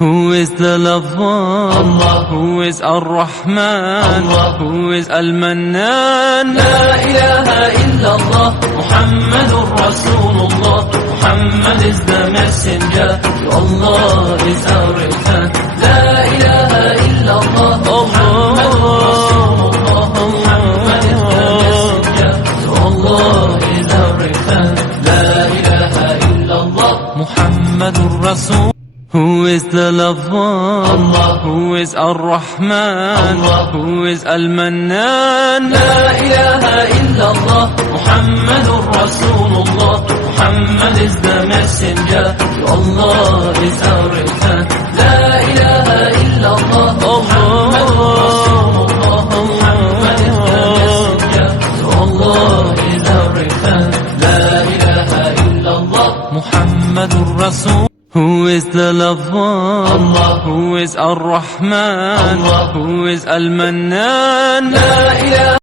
Who is the lover? Allah. Who is Ar-Rahman? Allah. Who is Al-Mannan? La ilaha illallah, Muhammadur Rasulullah. Muhammad is the messenger, to Allah is our return. La ilaha illallah, Muhammadur Rasulullah. Muhammad is the messenger, to Allah is our return. La ilaha illallah, Muhammadur Rasul. Who is the lover? Allah. Who is Ar-Rahman? Allah. Who is Al-Mannan? La ilaha illallah, Muhammadur Rasulullah. Muhammad is the messenger, to Allah is our return. La ilaha illallah, Muhammadur Rasulullah. Muhammad is the messenger, to Allah is our return. La ilaha illallah, Muhammadur Rasul. Who is the lover? Allah. Who is Ar-Rahman? Allah. Who is Al-Mannan? La ilaha